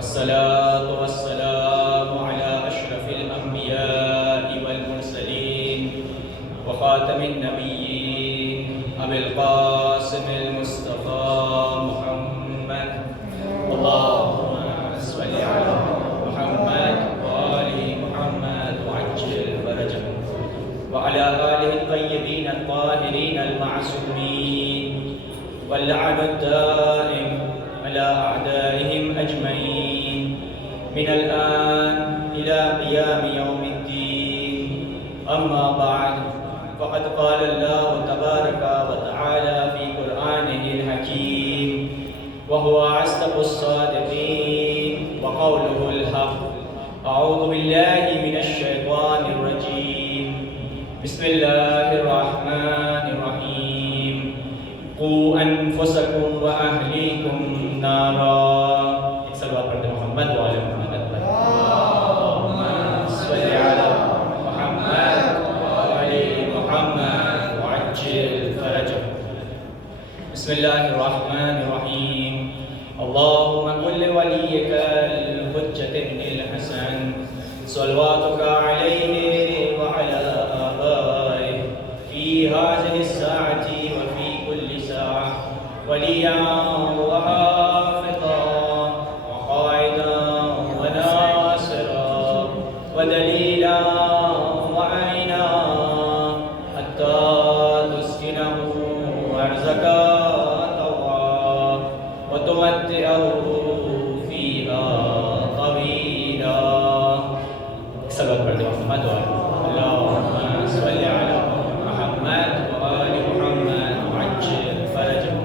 والصلاة والسلام على أشرف الأنبياء والمرسلين وخاتم النبيين أبي القاسم المصطفى محمد. اللهم صل على محمد وآل محمد وعجل فرجهم وعلى آله الطيبين الطاهرين المعصومين واللعن الدائم على أعدائهم أجمعين من الآن إلى قيام يوم الدين. أما بعد، فقد قال الله تبارك وتعالى في قرآنه الحكيم وهو أصدق الصادقين وقوله الحق. أعوذ بالله من الشيطان الرجيم. بسم الله الرحمن الرحيم. قوا أنفسكم وأهليكم نارا. ایک صلوات پڑھتے محمد وعلی محمد. اللهم صل على محمد وعلى محمد وعجل فرجهم. بسم الله الرحمن الرحيم. اللهم قل لوليك الحجة ابن الحسن صلواتك عليه وعلى آبائه في هذه الساعة وفي كل ساعة وليا وحافظا وقائدا وناصرا ودليلا وعينا حتى تسكنه أرزك طوعا وتمتعه فيها طويلا. سبب پڑھتے محمد اللهم صل على محمد وآل محمد وعجل فرجهم.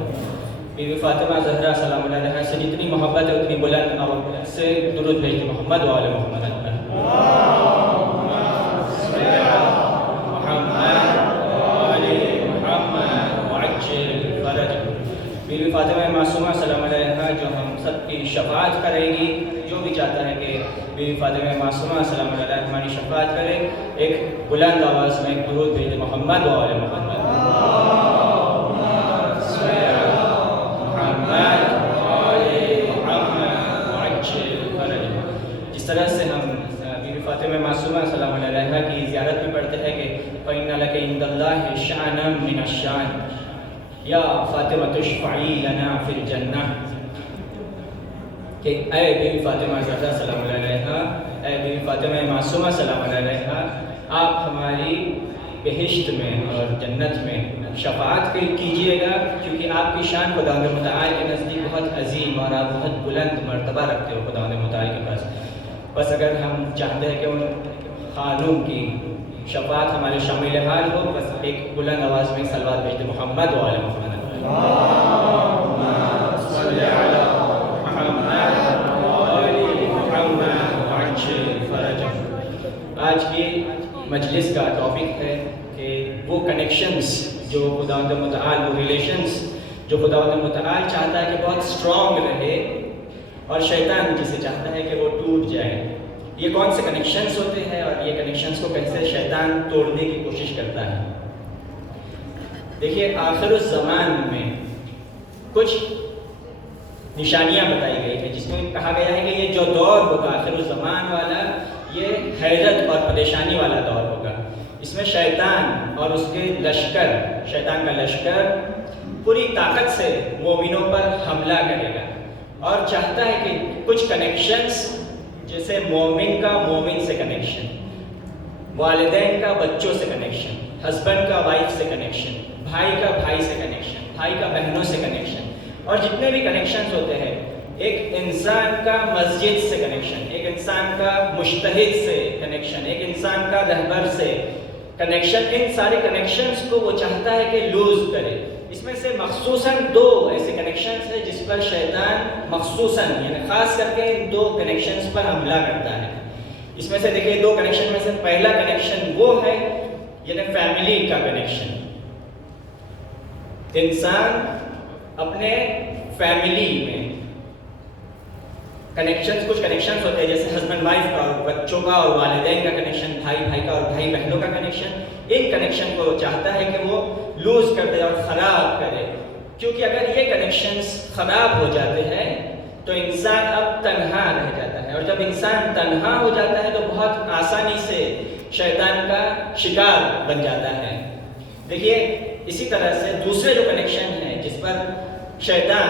بی بی فاطمہ زہرا سلام اللہ علیہا سے جتنی محبت ہے اتنی بلند آواز سے درود بھیجتے محمد وآل محمد. اللهم صل على محمد وآل محمد وعجل فرجهم. بی بی فاطمہ معصومہ سلام علیہا جو ہم سب کی شفاعت کرے گی، جو بھی چاہتا ہے کہ بی بی فاطمہ معصومہ سلام علیہا ہماری شفاعت کرے، ایک بلند آواز میں ایک درود بھیجتے محمد وآل محمد. جس طرح سے ہم بی بی فاطمہ معصومہ سلام علیہا کی زیارت میں پڑھتے ہیں کہ فَإِنَّ لَكَ عِندَ اللَّهِ شَأْنًا مِنَ الشَّأْنِ یا فاطمہ تشفعی لنا فی الجنہ، کہ اے بی بی فاطمہ زہرا سلام علیہا، اے بی بی فاطمہ معصومہ سلام علیہا، آپ ہماری بہشت میں اور جنت میں شفاعت کیجیے گا، کیونکہ آپ کی شان خداوند متعال کے نزدیک بہت عظیم اور آپ بہت بلند مرتبہ رکھتے ہو خداوند متعال کے پاس. بس اگر ہم چاہتے ہیں کہ ان خانوں کی شفاعت ہمارے شامل حال ہو، بس ایک بلند آواز میں صلوات بھیجتے محمد وعلی محمد. اللهم صل على محمد وآل محمد وعجل فرجهم. آج کی مجلس کا ٹاپک ہے کہ وہ کنیکشنز جو خداوند متعال، وہ ریلیشنز جو خداوند متعال چاہتا ہے کہ بہت اسٹرانگ رہے اور شیطان جسے چاہتا ہے کہ وہ ٹوٹ جائے. یہ کون سے کنیکشنز ہوتے ہیں اور یہ کنیکشنز کو کیسے شیطان توڑنے کی کوشش کرتا ہے؟ دیکھیے، آخر الزمان میں کچھ نشانیاں بتائی گئی ہیں جس میں کہا گیا ہے کہ یہ جو دور ہوگا آخر الزمان والا، یہ حیرت اور پریشانی والا دور ہوگا. اس میں شیطان اور اس کے لشکر، شیطان کا لشکر پوری طاقت سے مومنوں پر حملہ کرے گا اور چاہتا ہے کہ کچھ کنیکشنز جیسے مومن کا مومن سے کنیکشن، والدین کا بچوں سے کنیکشن، ہسبینڈ کا وائف سے کنیکشن، بھائی کا بھائی سے کنیکشن، بھائی کا بہنوں سے کنیکشن، اور جتنے بھی کنیکشنز ہوتے ہیں، ایک انسان کا مسجد سے کنیکشن، ایک انسان کا مجتہد سے کنیکشن، ایک انسان کا رہبر سے کنیکشن، ان سارے کنیکشنز کو وہ چاہتا ہے کہ لوز کرے. اس میں سے مخصوصاً دو ایسے کنیکشنز ہیں جس پر شیطان مخصوصاً یعنی خاص کر کے ان دو کنیکشنز پر حملہ کرتا ہے. اس میں سے دیکھیے دو کنیکشن میں سے پہلا کنیکشن وہ ہے یعنی فیملی کا کنیکشن. انسان اپنے فیملی میں کنیکشنز، کچھ کنیکشنز ہوتے ہیں جیسے ہسبینڈ وائف کا اور بچوں کا اور والدین کا کنیکشن، بھائی بھائی کا اور بھائی بہنوں کا کنیکشن. ان کنیکشن کو چاہتا ہے کہ وہ لوز کر دے اور خراب کرے، کیونکہ اگر یہ کنیکشنز خراب ہو جاتے ہیں تو انسان اب تنہا تنہا رہ جاتا ہے، اور جب انسان تنہا ہو جاتا ہے تو بہت آسانی سے شیطان کا شکار بن جاتا ہے۔ دیکھیے اسی طرح سے دوسرے جو کنیکشن ہیں جس پر شیطان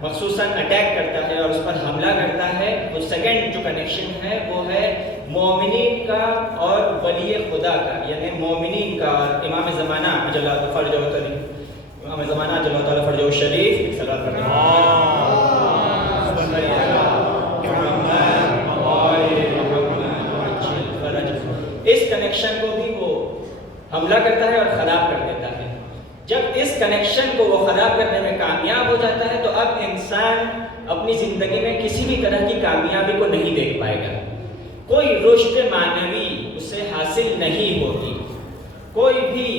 مخصوصاً اٹیک کرتا ہے اور اس پر حملہ کرتا ہے، وہ سیکنڈ جو کنیکشن ہے وہ ہے مومنین کا اور ولی خدا کا، یعنی مومنین کا اور امام زمانہ جل امام زمانہ جل تعالیٰ فرجہ شریف صلوات پڑھتے ہیں۔ اس کنیکشن کو بھی وہ حملہ کرتا ہے اور خراب کر دیتا ہے۔ جب اس کنیکشن کو وہ خراب کرنے میں کامیاب ہو جاتا ہے تو اب انسان اپنی زندگی میں کسی بھی طرح کی کامیابی کو نہیں دیکھ پائے گا، کوئی رشد معنوی اسے حاصل نہیں ہوگی، کوئی بھی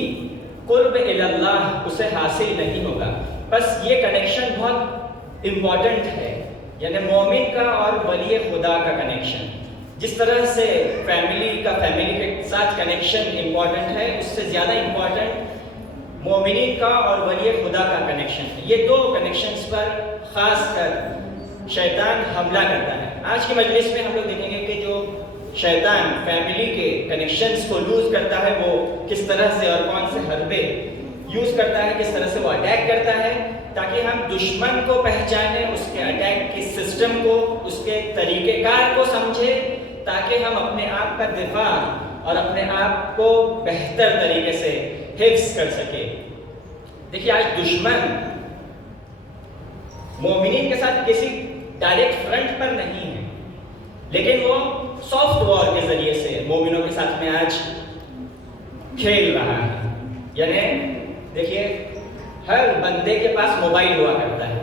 قرب اللہ اسے حاصل نہیں ہوگا۔ بس یہ کنیکشن بہت امپورٹنٹ ہے، یعنی مومن کا اور ولی خدا کا کنیکشن۔ جس طرح سے فیملی کے ساتھ کنیکشن امپورٹنٹ ہے، اس سے زیادہ امپورٹنٹ مومنین کا اور ولی خدا کا کنیکشن ہے۔ یہ دو کنیکشنز پر خاص کر شیطان حملہ کرتا ہے۔ آج کی مجلس میں ہم لوگ دیکھیں گے کہ جو شیطان فیملی کے کنیکشنز کو لوز کرتا ہے وہ کس طرح سے اور کون سے حربے یوز کرتا ہے، کس طرح سے وہ اٹیک کرتا ہے، تاکہ ہم دشمن کو پہچانیں، اس کے اٹیک کے سسٹم کو، اس کے طریقہ کار کو سمجھیں، تاکہ ہم اپنے آپ کا دفاع اور اپنے آپ کو بہتر طریقے سے حفظ کر سکے۔ دیکھیے آج دشمن مومنین کے ساتھ کسی ڈائریکٹ فرنٹ پر نہیں ہے، لیکن وہ سافٹ وار کے ذریعے سے مومنوں کے ساتھ میں آج کھیل رہا ہے۔ یعنی دیکھیے ہر بندے کے پاس موبائل ہوا کرتا ہے،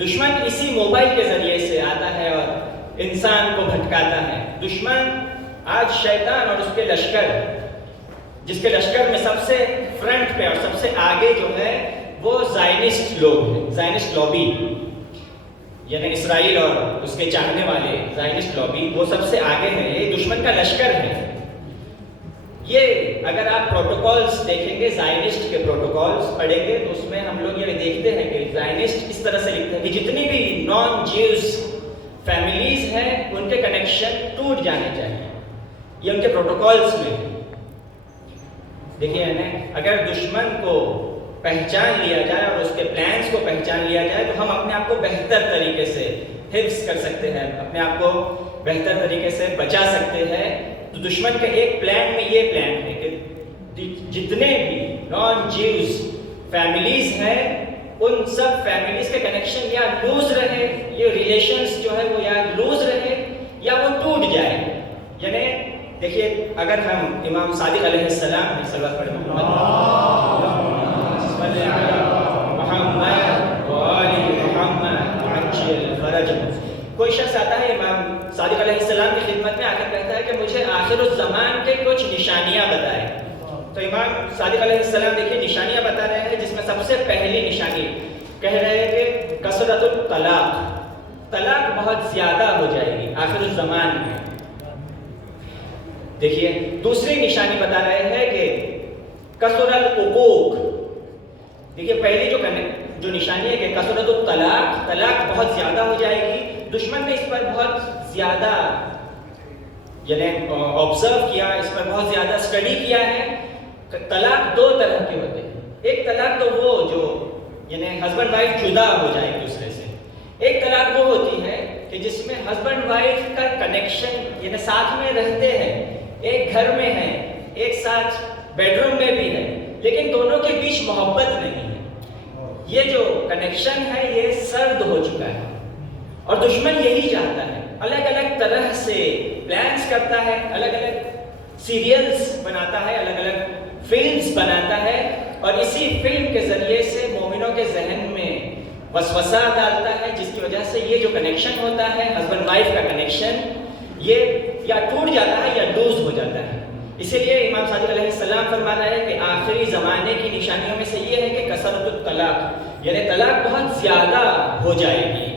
دشمن اسی موبائل کے ذریعے سے آتا ہے اور انسان کو بھٹکاتا ہے۔ دشمن آج شیطان اور اس کے لشکر، جس کے لشکر میں سب سے فرنٹ پہ اور سب سے آگے جو ہے وہ زائنسٹ لوگ ہیں، زائنسٹ لابی، یعنی اسرائیل اور اس کے چاہنے والے زائنسٹ لابی، وہ سب سے آگے ہیں، یہ دشمن کا لشکر ہے۔ یہ اگر آپ پروٹوکولز دیکھیں گے، زائنسٹ کے پروٹوکولز پڑھیں گے تو اس میں ہم لوگ یہ دیکھتے ہیں کہ زائنسٹ اس طرح سے لکھتے ہیں کہ جتنی بھی نان جیوز فیملیز ہیں ان کے کنیکشن ٹوٹ جانے چاہیے، یہ ان کے پروٹوکولز میں ہے۔ دیکھیے اگر دشمن کو پہچان لیا جائے اور اس کے پلانز کو پہچان لیا جائے تو ہم اپنے آپ کو بہتر طریقے سے حفظ کر سکتے ہیں، اپنے آپ کو بہتر طریقے سے بچا سکتے ہیں۔ تو دشمن کے ایک پلان میں یہ پلان ہے کہ جتنے بھی نان جیوز فیملیز ہیں ان سب فیملیز کے کنیکشن یا لوز رہے، یہ ریلیشنز جو ہے وہ یا لوز رہے یا وہ ٹوٹ جائے۔ یعنی دیکھیے اگر ہم امام صادق علیہ السلام نے صلوات پڑھیں کوئی شخص آتا ہے امام صادق علیہ السلام کی خدمت میں آ کر کہتا ہے کہ مجھے آخر الزمان کے کچھ نشانیاں بتائیں۔ تو امام صادق علیہ السلام دیکھیے نشانیاں بتا رہے ہیں، جس میں سب سے پہلی نشانی کہہ رہے ہیں کہ کثرت الطلاق، طلاق بہت زیادہ ہو جائے گی آخر الزمان میں۔ دیکھیے دوسری نشانی بتا رہے ہیں کہ کثرت العقوق، دیکھیے پہلی جو نشانی ہے کہ کثرت الطلاق، طلاق بہت زیادہ ہو جائے گی۔ دشمن نے اس پر بہت زیادہ یعنی آبزرو کیا، اس پر بہت زیادہ اسٹڈی کیا ہے۔ طلاق دو طرح کے ہوتے ہیں، ایک طلاق تو وہ جو یعنی ہسبینڈ وائف جدا ہو جائے ایک دوسرے سے، ایک طلاق وہ ہوتی ہے کہ جس میں ہسبینڈ وائف کا کنیکشن یعنی ساتھ میں رہتے ہیں، ایک گھر میں ہیں، ایک ساتھ بیڈ روم میں بھی ہے، لیکن دونوں کے بیچ محبت نہیں ہے۔ یہ جو کنیکشن ہے یہ سرد ہو چکا ہے اور دشمن یہی چاہتا ہے، الگ الگ طرح سے پلانز کرتا ہے، الگ الگ سیریلز بناتا ہے، الگ الگ فلمز بناتا ہے، اور اسی فلم کے ذریعے سے مومنوں کے ذہن میں وسوسہ ڈالتا ہے، جس کی وجہ سے یہ جو کنیکشن ہوتا ہے ہسبینڈ وائف کا کنیکشن یہ یا ٹوٹ جاتا ہے یا لوز ہو جاتا ہے۔ اسی لیے امام صادق علیہ السلام فرما رہا ہے کہ آخری زمانے کی نشانیوں میں سے یہ ہے کہ کثرت الطلاق، یعنی طلاق بہت زیادہ ہو جائے گی۔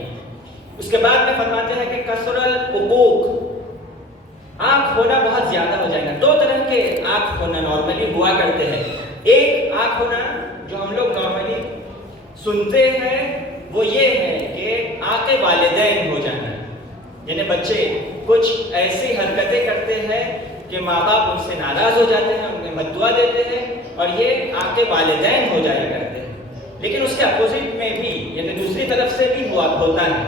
اس کے بعد میں فرماتے ہیں کہ کثرت العقوق، آنکھ ہونا بہت زیادہ ہو جائے گا۔ دو طرح کے آنکھ ہونا نارملی ہوا کرتے ہیں، ایک آنکھ ہونا جو ہم لوگ نارملی سنتے ہیں وہ یہ ہے کہ آنکھ والدین ہو جانا، یعنی بچے کچھ ایسی حرکتیں کرتے ہیں کہ ماں باپ ان سے ناراض ہو جاتے ہیں، انہیں بد دعا دیتے ہیں، اور یہ آنکھ کے والدین ہو جایا کرتے ہیں۔ لیکن اس کے اپوزٹ میں بھی یعنی دوسری طرف سے بھی ہوتا ہے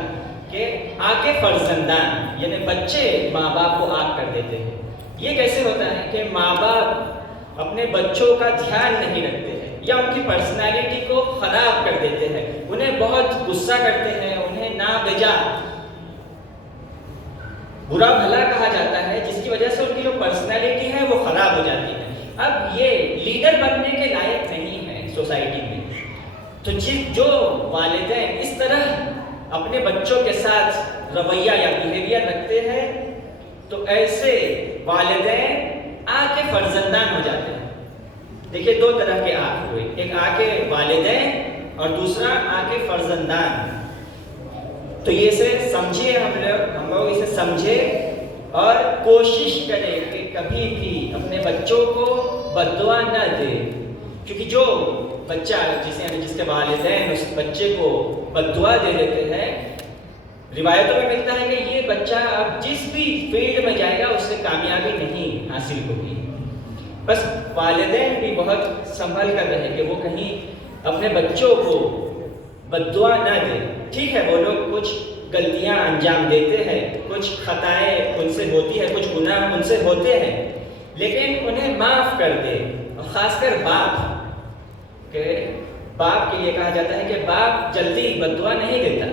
کہ آنکھ کے فرزندان یعنی بچے ماں باپ کو آنکھ کر دیتے ہیں۔ یہ کیسے ہوتا ہے کہ ماں باپ اپنے بچوں کا دھیان نہیں رکھتے ہیں یا ان کی پرسنالٹی کو خراب کر دیتے ہیں، انہیں بہت غصہ کرتے ہیں، انہیں نابجا برا بھلا کہا جاتا ہے، جس کی وجہ سے ان کی جو پرسنالٹی ہے وہ خراب ہو جاتی ہے۔ اب یہ لیڈر بننے کے لائق نہیں ہے سوسائٹی میں۔ تو جو والدین اس طرح اپنے بچوں کے ساتھ رویہ یا بیہیویئر رکھتے ہیں تو ایسے والدین آنکھ کے فرزندان ہو جاتے ہیں۔ دیکھیے دو طرح کے آنکھ ہوئے، ایک آنکھ کے والدین اور دوسرا آنکھ کے فرزندان۔ تو یہ اسے سمجھے، ہم لوگ اسے سمجھے اور کوشش کریں کہ کبھی بھی اپنے بچوں کو بد دعا نہ دے، کیونکہ جو بچہ جس کے والدین اس بچے کو بد دعا دے دیتے ہیں، روایتوں میں ملتا ہے کہ یہ بچہ اب جس بھی فیلڈ میں جائے گا اس سے کامیابی نہیں حاصل ہوگی۔ بس والدین بھی بہت سنبھل کر رہے کہ وہ کہیں اپنے بچوں کو بد دعا نہ دے۔ ٹھیک ہے، وہ لوگ کچھ غلطیاں انجام دیتے ہیں، کچھ خطائیں ان سے ہوتی ہے، کچھ گناہ ان سے ہوتے ہیں، لیکن انہیں معاف کر دے۔ اور خاص کر باپ کے لیے کہا جاتا ہے کہ باپ جلدی بد دعا نہیں دیتا،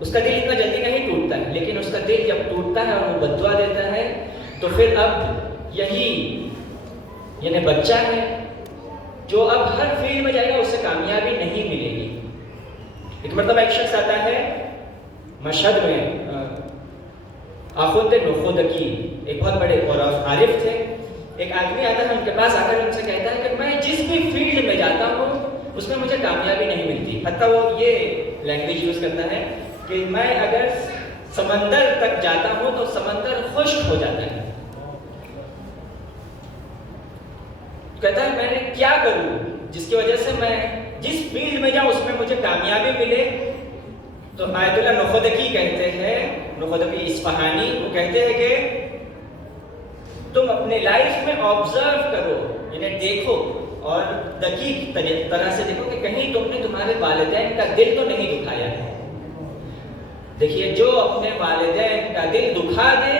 اس کا دل اتنا جلدی نہیں ٹوٹتا ہے، لیکن اس کا دل جب ٹوٹتا ہے اور وہ بد دعا دیتا ہے تو پھر اب یہی یعنی بچہ ہے جو اب ہر فیلڈ میں جائے گا، اسے کامیابی نہیں ملے گی۔ ایک مرتبہ ایک شخص آتا ہے مشہد میں، آخوند نخودکی ایک بہت بڑے اور عارف تھے۔ ایک آدمی آتا ہے ان کے پاس، آ کر ان سے کہتا ہے کہ میں جس بھی فیلڈ میں جاتا ہوں اس میں مجھے کامیابی نہیں ملتی۔ حتیٰ وہ یہ لینگویج یوز کرتا ہے کہ میں اگر سمندر تک جاتا ہوں تو سمندر خشک ہو جاتا ہے۔ کہتا ہے میں نے کیا کروں جس کی وجہ سے میں جس فیلڈ میں جاؤں اس میں مجھے کامیابی ملے؟ تو آیت اللہ نخودکی کہتے ہیں، نخودکی اصفہانی، وہ کہتے ہیں کہ تم اپنے لائف میں آبزرو کرو، یعنی دیکھو اور دقیق طرح سے دیکھو کہ کہیں تم نے تمہارے والدین کا دل تو نہیں دکھایا ہے۔ دیکھیے جو اپنے والدین کا دل دکھا دے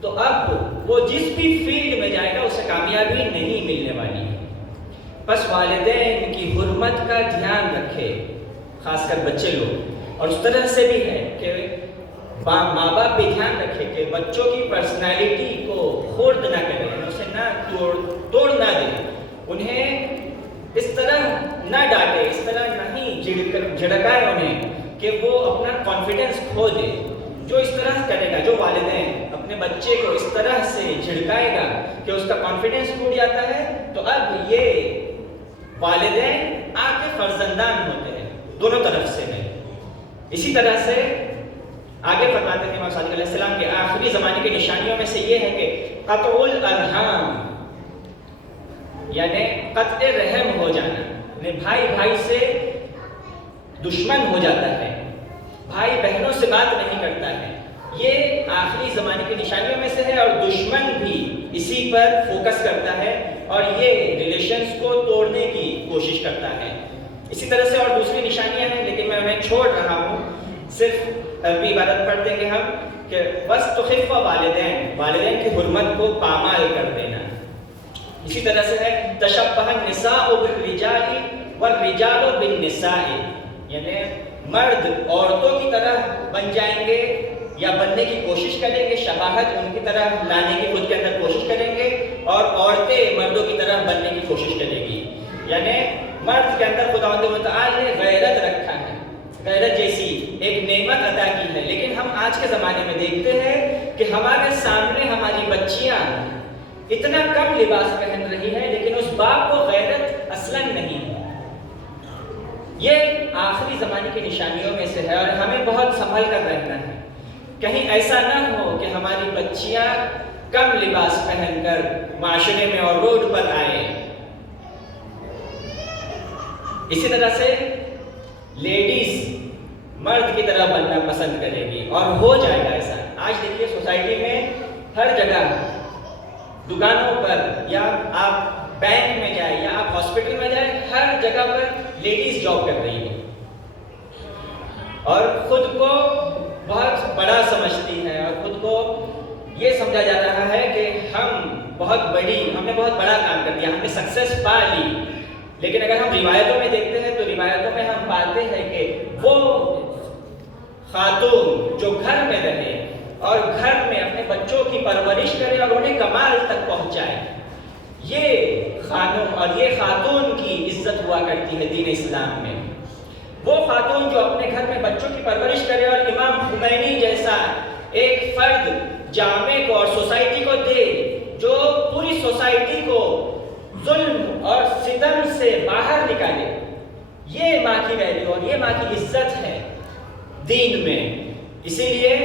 تو اب وہ جس بھی فیلڈ میں جائے گا اسے کامیابی نہیں ملنے والی ہے۔ بس والدین کی حرمت کا دھیان رکھے، خاص کر بچے لوگ، اور اس طرح سے بھی ہے کہ ماں باپ بھی دھیان رکھے کہ بچوں کی پرسنالٹی کو خرد نہ کریں، اسے نہ توڑ نہ دیں، انہیں اس طرح نہ ڈانٹے، اس طرح نہیں جھڑکائے انہیں کہ وہ اپنا کانفیڈنس کھو دے۔ جو اس طرح کرے گا، جو والدین اپنے بچے کو اس طرح سے جھڑکائے گا کہ اس کا کانفیڈنس ٹوٹ جاتا ہے، تو اب یہ والدین آنکھ کے فرزندان ہوتے ہیں، دونوں طرف سے ہے۔ اسی طرح سے آگے فرماتے ہیں امام صادق علیہ السلام کے آخری زمانے کی نشانیوں میں سے یہ ہے کہ قطع الارحام، یعنی قطع رحم ہو جانا، یعنی بھائی بھائی سے دشمن ہو جاتا ہے، بھائی بہنوں سے بات نہیں کرتا ہے، یہ آخری زمانے کی نشانیوں میں سے ہے، اور دشمن بھی اسی پر فوکس کرتا ہے اور یہ ریلیشنز کو توڑنے کی کوشش کرتا ہے۔ اسی طرح سے اور دوسری نشانیاں ہیں لیکن میں انہیں چھوڑ رہا ہوں، صرف عربی عبارت پڑھ دیں گے ہم کہ وَاسْتُخِفَّ والدین، والدین کی حرمت کو پامال کر دینا۔ اسی طرح سے ہے تشبہ النساء بالرجال والرجال بالنساء، یعنی مرد عورتوں کی طرح بن جائیں گے یا بننے کی کوشش کریں گے، شباہت ان کی طرح لانے کی خود کے اندر کوشش کریں گے، اور عورتیں مردوں کی طرح بننے کی کوشش کریں گی۔ یعنی مرد کے اندر خداوند متعال نے غیرت رکھا ہے، غیرت جیسی ایک نعمت عطا کی ہے، لیکن ہم آج کے زمانے میں دیکھتے ہیں کہ ہمارے سامنے ہماری بچیاں اتنا کم لباس پہن رہی ہیں لیکن اس باپ کو غیرت اصلاً نہیں ہے۔ یہ آخری زمانے کی نشانیوں میں سے ہے اور ہمیں بہت سنبھل کر رہنا ہے، کہیں ایسا نہ ہو کہ ہماری بچیاں کم لباس پہن کر معاشرے میں اور روڈ پر آئیں۔ اسی طرح سے لیڈیز مرد کی طرح بننا پسند کرے گی، اور ہو جائے گا ایسا۔ آج دیکھیے سوسائٹی میں ہر جگہ، دکانوں پر، یا آپ بینک میں جائیں یا آپ ہاسپٹل میں جائیں، ہر جگہ پر لیڈیز جاب کر رہی ہیں اور خود کو بہت بڑا سمجھتی ہے، اور خود کو یہ سمجھا جا رہا ہے کہ ہم نے بہت بڑا کام کر دیا، ہم نے سکسیس پا لی۔ لیکن اگر ہم روایتوں میں دیکھتے ہیں تو روایتوں میں ہم پاتے ہیں کہ وہ خاتون جو گھر میں رہے اور گھر میں اپنے بچوں کی پرورش کرے اور انہیں کمال تک پہنچائے، یہ خانم اور یہ خاتون کی عزت ہوا کرتی ہے دین اسلام میں۔ وہ خاتون جو اپنے گھر میں بچوں کی پرورش کرے اور امام خمینی جیسا ایک فرد جامع کو اور سوسائٹی کو دے، جو پوری سوسائٹی کو ظلم اور ستم سے باہر نکالے، یہ ماں کی ویلیو اور یہ ماں کی عزت ہے دین میں۔ اسی لیے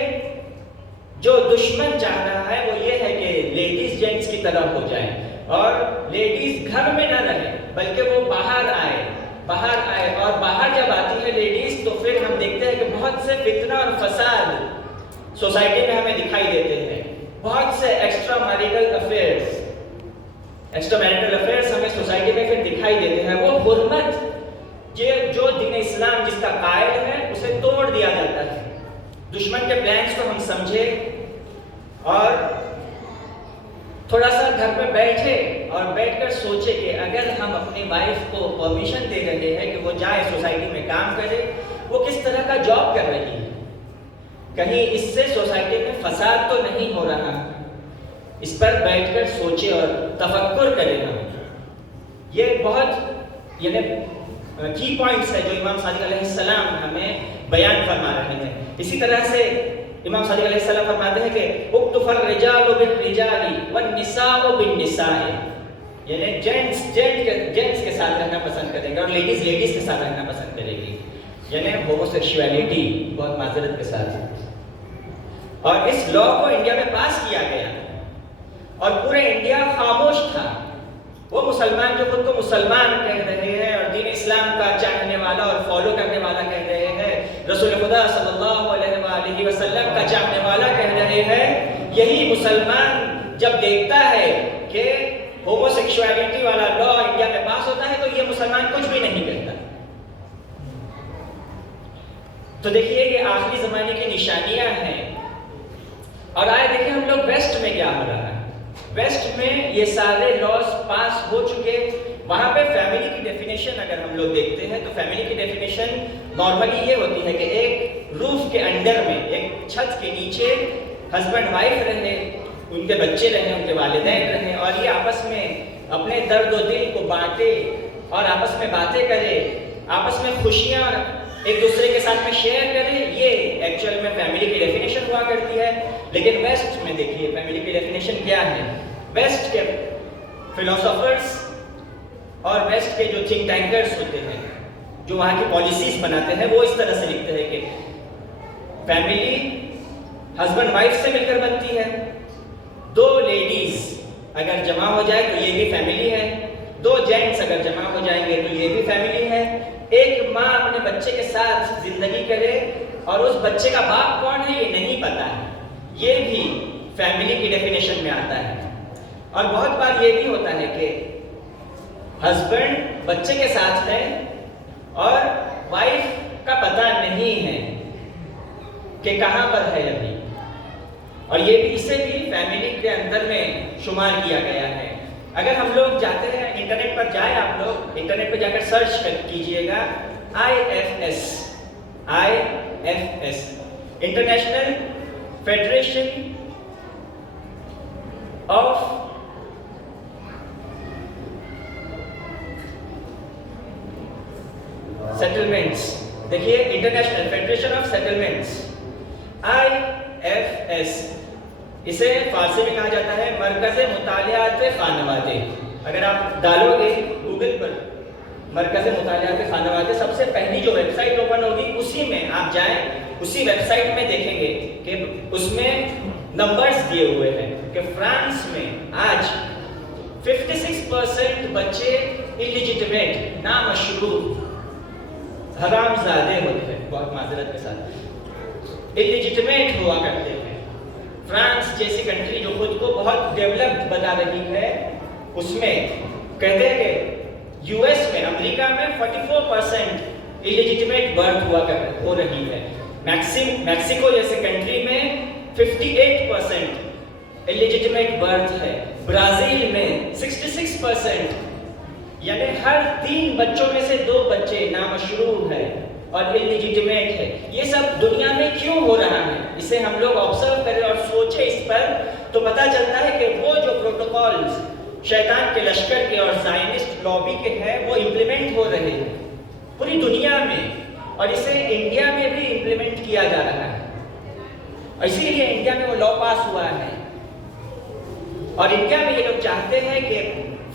جو دشمن چاہ رہا ہے وہ یہ ہے کہ لیڈیز جینٹس کی طرح ہو جائیں اور لیڈیز گھر میں نہ رہے بلکہ وہ باہر آئے، اور باہر جب آتی ہے لیڈیز تو پھر ہم دیکھتے ہیں کہ بہت سے فتنہ اور فساد سوسائٹی میں ہمیں دکھائی دیتے ہیں، بہت سے ایکسٹرا میریٹل افیئرز ہمیں سوسائٹی میں پھر دکھائی دیتے ہیں۔ وہ حرمت جو دین اسلام جس کا قائل ہے اسے توڑ دیا جاتا ہے۔ دشمن کے پلانس کو ہم سمجھے اور تھوڑا سا گھر پہ بیٹھے اور بیٹھ کر سوچے کہ اگر ہم اپنی وائف کو پرمیشن دے رہے ہیں کہ وہ جائے سوسائٹی میں کام کرے، وہ کس طرح کا جاب کر رہی ہے، کہیں اس سے سوسائٹی میں فساد تو نہیں ہو رہا؟ اس پر بیٹھ کر سوچے اور تفکر کرے ہم۔ یہ بہت کی پوائنٹس ہے جو امام صادق علیہ السلام ہمیں بیان فرما رہے ہیں۔ اسی طرح سے امام صادق علیہ السلام فرماتے ہیں کہ اکتف الرجال بالرجال والنساء بالنساء، یعنی جینٹس کے ساتھ رہنا پسند کریں گے اور لیڈیز کے ساتھ رہنا پسند کرے گی، یعنی ہوموسیکشولیٹی، بہت معذرت کے ساتھ۔ اور اس لا کو انڈیا میں پاس کیا گیا اور پورے انڈیا خاموش تھا۔ وہ مسلمان جو خود کو مسلمان کہہ رہے ہیں اور دین اسلام کا چاہنے والا اور فالو کرنے والا کہہ رہے ہیں، رسول خدا صلی اللہ علیہ وآلہ وسلم کا چاہنے والا کہہ رہے ہیں، یہی مسلمان جب دیکھتا ہے کہ ہوموسیکشولیٹی والا لا انڈیا میں پاس ہوتا ہے تو یہ مسلمان کچھ بھی نہیں کہتا۔ تو دیکھیے یہ آخری زمانے کی نشانیاں ہیں۔ اور آئے دیکھیں ہم لوگ ویسٹ میں کیا ہو رہا ہے۔ ویسٹ میں یہ سارے لاز پاس ہو چکے، وہاں پہ فیملی کی ڈیفینیشن اگر ہم لوگ دیکھتے ہیں تو فیملی کی ڈیفینیشن نارملی یہ ہوتی ہے کہ ایک روف کے انڈر میں، ایک چھت کے نیچے ہسبینڈ وائف رہے، ان کے بچے رہیں، ان کے والدین رہیں، اور یہ آپس میں اپنے درد و دل کو بانٹے اور آپس میں باتیں کرے، آپس میں خوشیاں ایک دوسرے کے ساتھ میں شیئر کرے، یہ ایکچوئل میں فیملی کی ڈیفینیشن ہوا کرتی ہے۔ لیکن ویسٹ میں دیکھیے فیملی کی ڈیفینیشن کیا ہے۔ ویسٹ کے فلاسفرز اور ویسٹ کے جو تھنک ٹینکرز ہوتے ہیں، جو وہاں کی پالیسیز بناتے ہیں، وہ اس طرح سے لکھتے ہیں کہ فیملی ہسبینڈ وائف سے مل کر بنتی ہے، دو لیڈیز اگر جمع ہو جائے تو یہ بھی فیملی ہے، دو جینٹس اگر جمع ہو جائیں گے تو یہ بھی فیملی ہے، ایک ماں اپنے بچے کے ساتھ زندگی کرے اور اس بچے کا باپ کون ہے یہ نہیں پتا ہے، یہ بھی فیملی کی ڈیفینیشن میں آتا ہے۔ اور بہت بار یہ بھی ہوتا ہے کہ ہسبینڈ بچے کے ساتھ ہے اور وائف کا پتہ نہیں ہے کہ کہاں پر ہے ابھی، اور یہ بھی اسے بھی فیملی کے اندر میں شمار کیا گیا ہے۔ اگر ہم لوگ جاتے ہیں انٹرنیٹ پر جائیں، آپ لوگ انٹرنیٹ پہ جا کر سرچ کیجئے گا IFS International Federation of Settlements, دیکھیے International Federation of Settlements IFS، اسے فارسی میں کہا جاتا ہے مرکز مطالعات خانوادے۔ اگر آپ ڈالو گے گوگل پر مرکز مطالعات خانوادے، سب سے پہلی جو ویب سائٹ اوپن ہوگی اسی میں آپ جائیں، اسی ویب سائٹ میں دیکھیں گے کہ اس میں نمبرز دیے ہوئے ہیں کہ فرانس میں آج 56% بچے انلیجیٹمیٹ، نامشروع، حرام زادے ہوتے ہیں۔ بہت معذرت کے ساتھ، اللیجٹمیٹ ہوا کرتے ہیں۔ فرانس جیسی کنٹری جو خود کو بہت ڈیولپڈ بتا رہی ہے، اس میں کہتے ہیں کہ یو ایس میں، امریکہ میں 44% اللیجٹمیٹ برتھ ہو رہی ہے۔ میکسیکو جیسے کنٹری میں 58% اللیجٹمیٹ برتھ ہے۔ برازیل میں 66%، یعنی ہر 3 بچوں میں سے 2 بچے نامشروع ہے اور اللیجٹمیٹ ہے۔ یہ سب دنیا میں کیوں ہو رہا ہے؟ اسے ہم لوگ آبزرو کریں اور سوچیں اس پر، تو پتہ چلتا ہے کہ وہ جو پروٹوکولز شیطان کے لشکر کے اور زائنسٹ لابی کے ہیں، وہ امپلیمنٹ ہو رہے ہیں پوری دنیا میں، اور اسے انڈیا میں بھی امپلیمنٹ کیا جا رہا ہے، اور اسی لیے انڈیا میں وہ لا پاس ہوا ہے۔ اور انڈیا میں یہ لوگ چاہتے ہیں کہ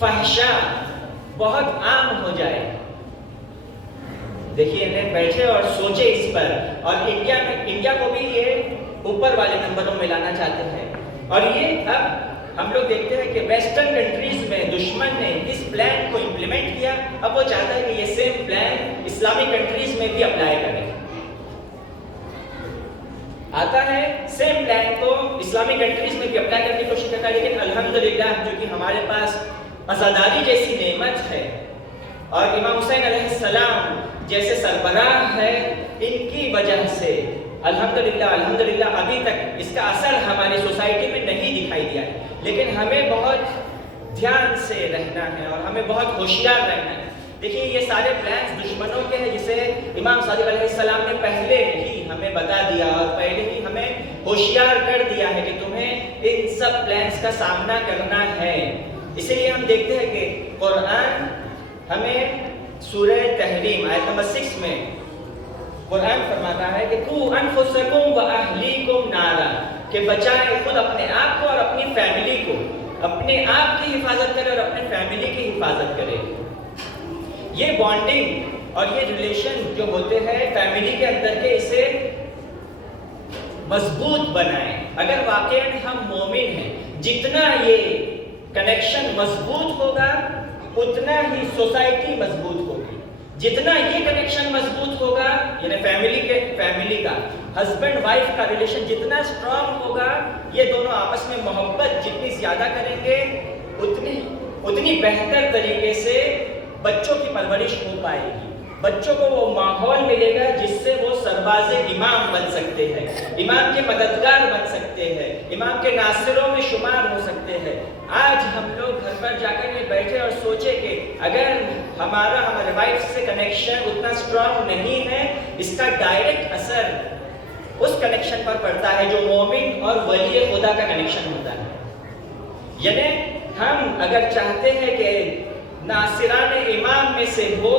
فحشا بہت عام ہو جائے۔ دیکھیے، بیٹھے اور سوچے اس پر، اور انڈیا کو بھی یہ اوپر والے نمبروں میں لانا چاہتے ہیں۔ اور یہ اب ہم لوگ دیکھتے ہیں کہ ویسٹرن کنٹریز میں دشمن نے اس پلان کو امپلیمنٹ کیا، اب وہ چاہتا ہے کہ یہ سیم پلان اسلامک کنٹریز میں بھی اپلائی کرے۔ آتا ہے سیم پلان کو اسلامک کنٹریز میں بھی اپلائی کرنے کی کوشش کرتا ہے، لیکن الحمدللہ جو کہ ہمارے پاس آزاداری جیسی نعمت ہے، اور امام حسین علیہ السلام جیسے سربراہ ہے، ان کی وجہ سے الحمدللہ ابھی تک اس کا اثر ہماری سوسائٹی میں نہیں دکھائی دیا ہے۔ لیکن ہمیں بہت دھیان سے رہنا ہے اور ہمیں بہت ہوشیار رہنا ہے۔ دیکھیے، یہ سارے پلانز دشمنوں کے ہیں، جسے امام صادق علیہ السلام نے پہلے ہی ہمیں بتا دیا اور پہلے ہی ہمیں ہوشیار کر دیا ہے کہ تمہیں ان سب پلانز کا سامنا کرنا ہے۔ اسی لیے ہم دیکھتے ہیں کہ قرآن ہمیں سورہ تحریم آیت نمبر 6 میں قرآن فرماتا ہے کہ قُوا أَنفُسَكُمْ وَأَهْلِيكُمْ نَارًا، کہ بچائیں خود اپنے آپ کو اور اپنی فیملی کو، اپنے آپ کی حفاظت کرے اور اپنے فیملی کی حفاظت کرے۔ یہ بانڈنگ اور یہ ریلیشن جو ہوتے ہیں فیملی کے اندر کے، اسے مضبوط بنائیں۔ اگر واقعی ہم مومن ہیں، جتنا یہ کنیکشن مضبوط ہوگا اتنا ہی سوسائٹی مضبوط ہوگی۔ جتنا یہ کنیکشن مضبوط ہوگا، یعنی فیملی کا ہسبینڈ وائف کا ریلیشن جتنا اسٹرانگ ہوگا، یہ دونوں آپس میں محبت جتنی زیادہ کریں گے، اتنی بہتر طریقے سے بچوں کی پرورش ہو پائے گی۔ بچوں کو وہ ماحول ملے گا جس سے وہ سرباز امام بن سکتے ہیں، امام کے مددگار بن سکتے ہیں، امام کے ناصروں میں شمار ہو سکتے ہیں۔ آج ہم لوگ گھر پر جا کر یہ بیٹھے اور سوچے کہ اگر ہمارے وائف سے کنیکشن اتنا اسٹرانگ نہیں ہے، اس کا ڈائریکٹ اثر اس کنیکشن پر پڑتا ہے جو مومن اور ولی خدا کا کنیکشن ہوتا ہے۔ یعنی ہم اگر چاہتے ہیں کہ ناصران امام میں سے ہو،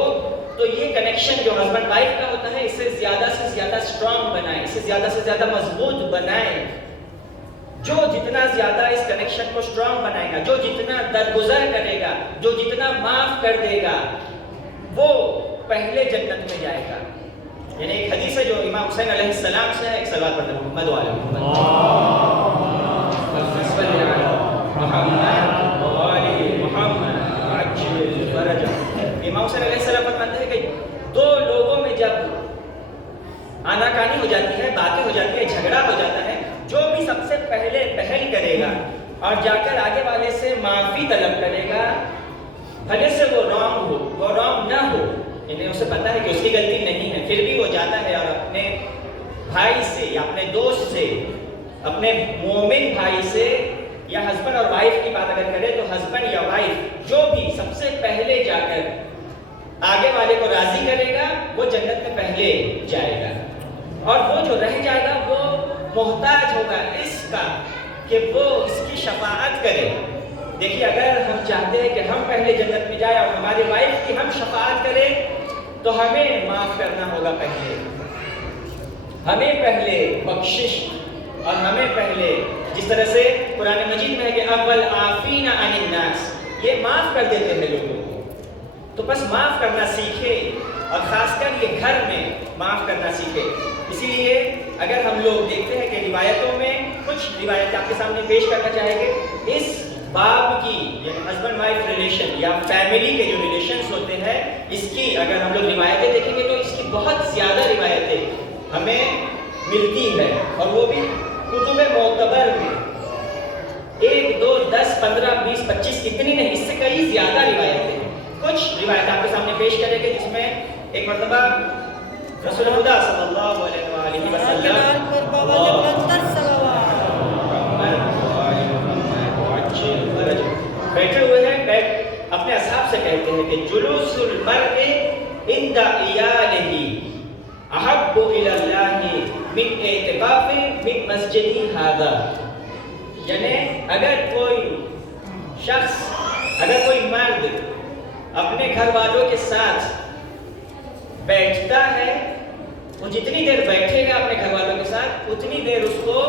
تو یہ کنیکشن جو ہسبینڈ وائف کا ہوتا ہے، اسے زیادہ سے زیادہ اسٹرانگ بنائیں، اسے زیادہ سے زیادہ مضبوط بنائیں۔ جو جتنا زیادہ اس کنیکشن کو اسٹرانگ بنائے گا، جو جتنا درگزر کرے گا، جو جتنا معاف کر دے گا، وہ پہلے جنت میں جائے گا۔ یعنی ایک حدیث ہے جو امام حسین علیہ السلام سے ہے، ایک صلوات پڑھتے ہیں محمد وعلی امام حسین علیہ السلام فرماتے ہیں کہ 2 لوگوں میں جب آناکانی ہو جاتی ہے، باتیں ہو جاتی ہے، جھگڑا ہو جاتا ہے، جو بھی سب سے پہلے پہل کرے گا اور جا کر آگے والے سے معافی طلب کرے گا، بھلے سے وہ رانگ نہ ہو، یعنی اسے پتا ہے کہ اس کی غلطی نہیں ہے، پھر بھی وہ جاتا ہے اور اپنے بھائی سے یا اپنے دوست سے، اپنے مومن بھائی سے، یا ہسبینڈ اور وائف کی بات اگر کرے تو ہسبینڈ یا وائف جو بھی سب سے پہلے جا کر آگے والے کو راضی کرے گا، وہ جنت میں پہلے جائے گا، اور وہ جو رہ جائے گا وہ محتاج ہوگا اس کا کہ وہ اس کی شفاعت کرے۔ دیکھیے، اگر ہم چاہتے ہیں کہ ہم پہلے جنت میں جائیں اور ہماری وائف کی ہم شفاعت کریں، تو ہمیں معاف کرنا ہوگا پہلے، ہمیں پہلے بخشش، اور ہمیں پہلے جس طرح سے قرآن مجید میں ہے کہ اول عافین عن الناس، یہ معاف کر دیتے ہیں لوگوں کو، تو بس معاف کرنا سیکھے، اور خاص کر یہ گھر میں معاف کرنا سیکھے۔ اسی لیے اگر ہم لوگ دیکھتے ہیں کہ روایتوں میں کچھ روایت آپ کے سامنے پیش کرنا چاہیں گے، اس باب کی یعنی ہسبینڈ وائف ریلیشن یا فیملی کے جو ریلیشنز ہوتے ہیں، اس کی اگر ہم لوگ روایتیں دیکھیں گے تو اس کی بہت زیادہ روایتیں ہمیں ملتی ہے، اور وہ بھی کتب معتبر میں 1 2 10 15 20 25 اتنی نہیں، اس سے کئی زیادہ روایتیں ہیں۔ کچھ روایت آپ کے سامنے پیش کریں گے، جس میں ایک مرتبہ رسول خدا صلی اللہ علیہ وآلہ وسلم بیٹھے ہوئے ہیں، اپنے اصحاب سے کہتے ہیں کہ جلوس المرء عند عیالہ احب الی اللہ من اعتکاف من مسجدی ھذا، یعنی اگر کوئی شخص، اگر کوئی مرد اپنے گھر والوں کے ساتھ بیٹھتا ہے، وہ جتنی دیر بیٹھے گا اپنے گھر والوں کے ساتھ اتنی دیر اس کو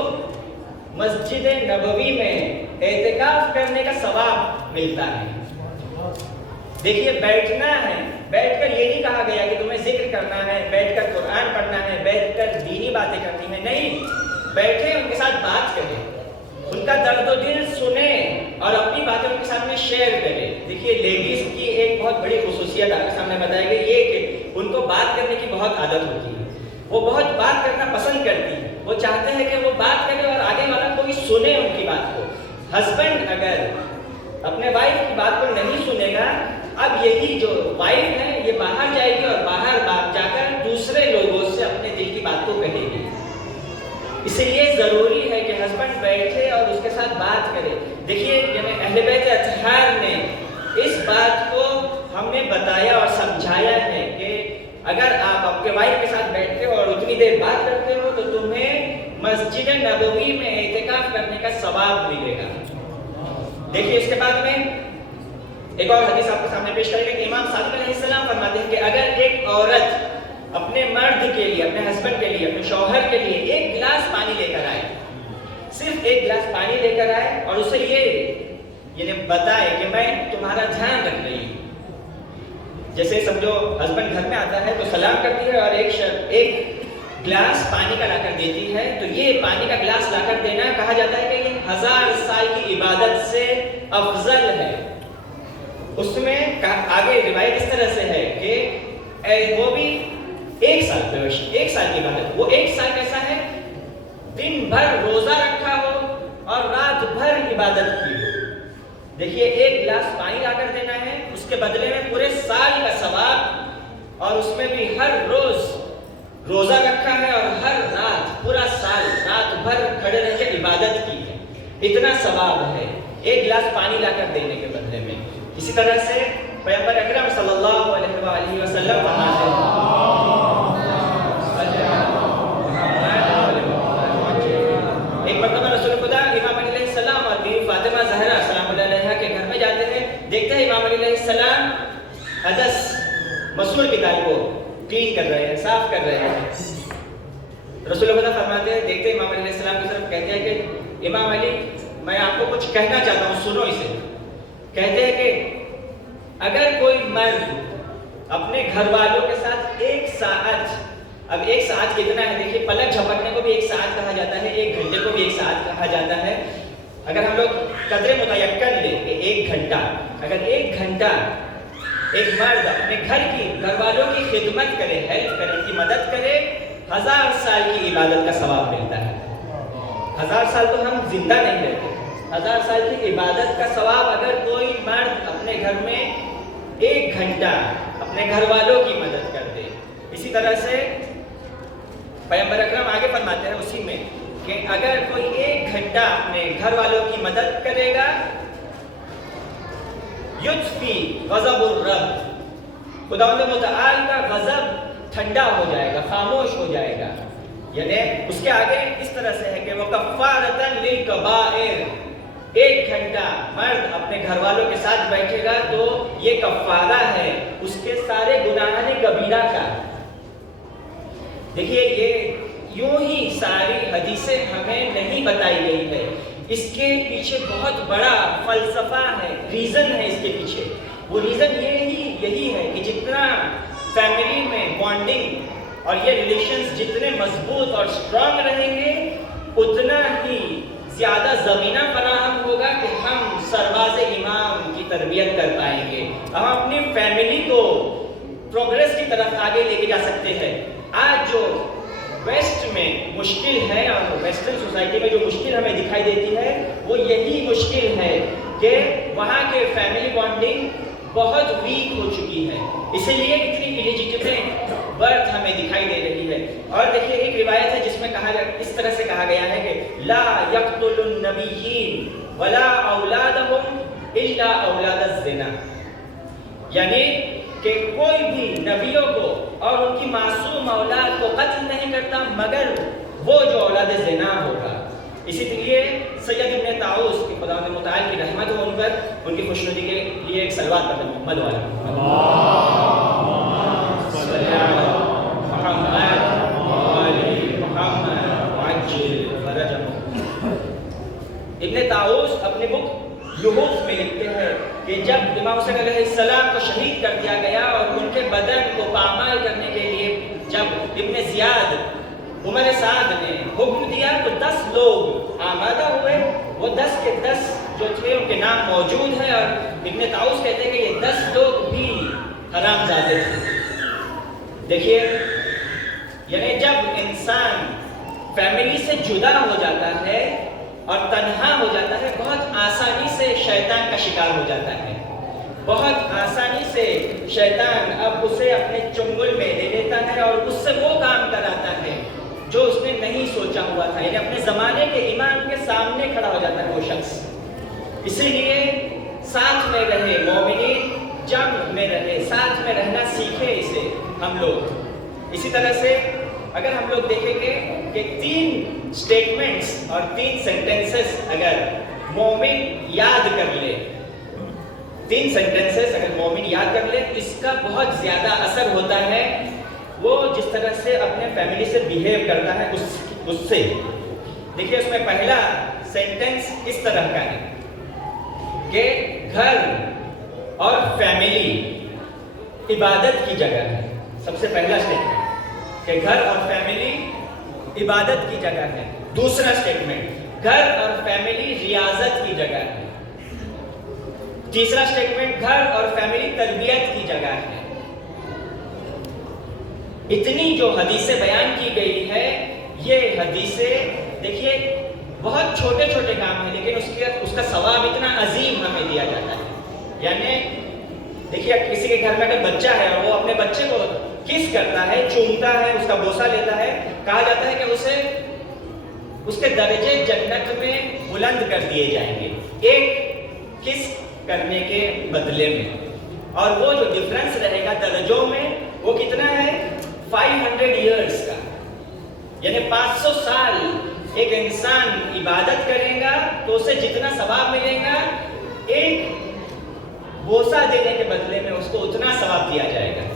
مسجد نبوی میں اعتکاف کرنے کا ثواب ملتا ہے۔ دیکھیے بیٹھنا ہے، بیٹھ کر یہ نہیں کہا گیا کہ تمہیں ذکر کرنا ہے، بیٹھ کر قرآن پڑھنا ہے، بیٹھ کر دینی باتیں کرنی ہے، نہیں، بیٹھے ان کے ساتھ بات کریں، ان کا درد و دل سنیں اور اپنی باتیں ان کے سامنے شیئر کریں۔ دیکھیے لیڈیز کی ایک بہت بڑی خصوصیت آپ کے سامنے بتائی گئی، یہ کہ ان کو بات کرنے کی بہت عادت ہوتی ہے، وہ بہت بات کرنا پسند کرتی ہے، وہ چاہتے ہیں کہ وہ بات کرے اور آگے والا کوئی سنے ان کی بات کو۔ ہسبینڈ اگر اپنے وائف کی بات کو نہیں سنے گا، اب یہی جو وائف ہے یہ باہر جائے گی اور باہر جا کر دوسرے لوگوں سے اپنے دل کی بات کو کہے گی۔ اس لیے ضروری ہے کہ ہسبینڈ بیٹھے اور اس کے ساتھ بات کرے۔ دیکھیے اہل بیت اطہار نے اس بات کو ہمیں بتایا اور سمجھایا ہے کہ اگر آپ اپنے وائف کے ساتھ بیٹھتے ہو اور اتنی دیر بات کرتے ہو تو تمہیں مسجد نبوی میں اعتکاف کرنے کا ثواب ملے گا۔ دیکھیے اس کے بعد میں ایک اور حدیث آپ کے سامنے پیش کریں گے کہ امام صادق علیہ السلام فرماتے ہیں کہ اگر ایک عورت اپنے مرد کے لیے، اپنے ہسبینڈ کے لیے، اپنے شوہر کے لیے 1 گلاس پانی لے کر آئے، صرف 1 گلاس پانی لے کر آئے اور اسے یہ بتائے کہ میں تمہارا دھیان رکھ رہی ہوں، جیسے سمجھو ہسبینڈ گھر میں آتا ہے تو سلام کرتی ہے اور ایک گلاس پانی کا لا کر دیتی ہے، تو یہ پانی کا گلاس لا کر دینا کہا جاتا ہے کہ یہ 1000 سال کی عبادت سے افضل ہے۔ اس میں آگے روایت اس طرح سے ہے کہ وہ بھی 1 سال 1 سال کی عبادت، وہ 1 سال کیسا ہے؟ دن بھر روزہ رکھا ہو اور رات بھر عبادت کی ہو۔ دیکھیے 1 گلاس پانی لا کر دینا ہے، اس کے بدلے میں پورے سال کا ثواب، اور اس میں بھی ہر روز روزہ رکھا ہے اور ہر رات پورا سال رات بھر کھڑے رہ کے عبادت کی ہے، اتنا ثواب ہے 1 گلاس پانی لا کر دینے کے بدلے میں۔ اسی طرح سے پیغمبر اکرم صلی اللہ علیہ وآلہ وسلم فرماتے ہیں، ایک مرتبہ رسول خدا امام علی علیہ السلام اور بیوی فاطمہ زہرا سلام اللہ علیہا کے گھر میں جاتے ہیں، دیکھتے ہیں امام علی علیہ السلام حدث مسور کی دال کو کلین کر رہے ہیں، صاف کر رہے ہیں۔ رسول خدا فرماتے ہیں، دیکھتے امام علیہ السلام کی طرف، کہتے ہیں کہ امام علی میں آپ کو کچھ کہنا چاہتا ہوں، سنو اسے۔ کہتے ہیں کہ اگر کوئی مرد اپنے گھر والوں کے ساتھ 1 ساعت، اب 1 ساعت کتنا ہے؟ دیکھیے پلک جھپکنے کو بھی 1 ساعت کہا جاتا ہے، 1 گھنٹے کو بھی 1 ساعت کہا جاتا ہے۔ اگر ہم لوگ قدر متیقن لیں کہ 1 گھنٹہ، اگر 1 گھنٹہ ایک مرد اپنے گھر والوں کی خدمت کرے، ہیلپ کرے، ان کی مدد کرے، 1000 سال کی عبادت کا ثواب ملتا ہے۔ 1000 سال تو ہم زندہ نہیں رہتے، 1000 سال کی عبادت کا ثواب اگر کوئی مرد اپنے گھر میں 1 گھنٹہ اپنے گھر والوں کی مدد کر دے۔ اسی طرح سے پیغمبر اکرم آگے فرماتے ہیں اسی میں کہ اگر کوئی 1 گھنٹہ اپنے گھر والوں کی مدد کرے گا، یطفی غضب الرب، خداوند متعال کا غضب ٹھنڈا ہو جائے گا، خاموش ہو جائے گا۔ یعنی اس کے آگے اس طرح سے ہے کہ وَكَفَّارَةً لِلْكَبَائِرِ، 1 گھنٹہ مرد اپنے گھر والوں کے ساتھ بیٹھے گا تو یہ کفارہ ہے اس کے سارے گناہان کبیرہ کا۔ دیکھیے یہ یوں ہی ساری حدیثیں ہمیں نہیں بتائی گئی ہے، اس کے پیچھے بہت بڑا فلسفہ ہے، ریزن ہے اس کے پیچھے۔ وہ ریزن یہی ہے کہ جتنا فیملی میں بانڈنگ اور یہ ریلیشنز جتنے مضبوط اور اسٹرانگ رہیں گے، اتنا ہی زیادہ زمینہ فراہم ہوگا کہ ہم سرباز امام کی تربیت کر پائیں گے، ہم اپنی فیملی کو پروگریس کی طرف آگے لے کے جا سکتے ہیں۔ آج جو ویسٹ میں مشکل ہے اور ویسٹرن سوسائٹی میں جو مشکل ہمیں دکھائی دیتی ہے وہ یہی مشکل ہے کہ وہاں کے فیملی بانڈنگ بہت ویک ہو چکی ہے، اسی لیے اتنی الیجیٹمیٹ برتھ ہمیں دکھائی دے رہی ہے۔ اور دیکھیے ایک روایت ہے جس میں اس طرح سے کہا گیا ہے کہ لا یقتل النبیین ولا اولادہم الا اولاد الزنا، یعنی کہ کوئی بھی نبیوں کو اور ان کی معصوم اولاد کو قتل نہیں کرتا مگر وہ جو اولاد زنا ہوگا۔ اسی لیے سید ابن طاؤس کی خدا متعال کی رحمت ہو ان پر، ان کی خوشنودی کے لیے ایک صلوات پڑھیں محمد والا صلی اللہ محمد وآل محمد وعجل فرجهم۔ ابن طاؤس اپنے بک یحوف میں لکھتے ہیں کہ جب امام حسین علیہ السلام کو شہید کر دیا گیا اور ان کے بدن کو پامال کرنے کے لیے جب ابن زیاد عمر سعد نے حکم دیا تو 10 لوگ آمادہ ہوئے، وہ 10 کے 10 جو تھے ان کے نام موجود ہیں، اور ابن طاؤس کہتے ہیں کہ یہ 10 لوگ بھی حرام زادے تھے۔ دیکھیے یعنی جب انسان فیملی سے جدا ہو جاتا ہے اور تنہا ہو جاتا ہے بہت آسانی سے شیطان کا شکار ہو جاتا ہے، بہت آسانی سے شیطان اب اسے اپنے چنگل میں لے لیتا ہے اور اس سے وہ کام کراتا ہے جو اس نے نہیں سوچا ہوا تھا، یعنی اپنے زمانے کے امام کے سامنے کھڑا ہو جاتا ہے وہ شخص۔ اسی لیے ساتھ میں رہے مومنین، جنگ میں رہے، ساتھ میں رہنا سیکھے اسے ہم لوگ۔ اسی طرح سے اگر ہم لوگ دیکھیں گے کہ 3 سٹیٹمنٹس اور 3 سینٹنسز اگر مومن یاد کر لے، 3 سینٹنسز اگر مومن یاد کر لے، اس کا بہت زیادہ اثر ہوتا ہے وہ جس طرح سے اپنے فیملی سے بیہیو کرتا ہے اس سے۔ دیکھیے اس میں پہلا سینٹنس اس طرح کا ہے کہ گھر اور فیملی عبادت کی جگہ ہے۔ سب سے پہلا سٹیٹمنٹ کہ گھر اور فیملی عبادت کی جگہ ہے۔ دوسرا سٹیٹمنٹ گھر اور فیملی ریاضت کی جگہ ہے۔ تیسرا سٹیٹمنٹ گھر اور فیملی تربیت کی جگہ ہے۔ اتنی جو حدیثیں بیان کی گئی ہے، یہ حدیثیں دیکھیے بہت چھوٹے چھوٹے کام ہیں لیکن اس کا ثواب اتنا عظیم ہمیں دیا جاتا ہے۔ یعنی دیکھیے کسی کے گھر میں اگر بچہ ہے اور وہ اپنے بچے کو کس کرتا ہے، چومتا ہے، اس کا بوسہ لیتا ہے، کہا جاتا ہے کہ اسے اس کے درجے جنت میں بلند کر دیے جائیں گے ایک کس کرنے کے بدلے میں۔ اور وہ جو ڈفرنس رہے گا درجوں میں وہ کتنا ہے؟ 500 ایئرز کا، یعنی 500 سال ایک انسان عبادت کرے گا تو اسے جتنا ثواب ملے گا ایک بوسہ دینے کے بدلے میں اس کو اتنا ثواب دیا جائے گا۔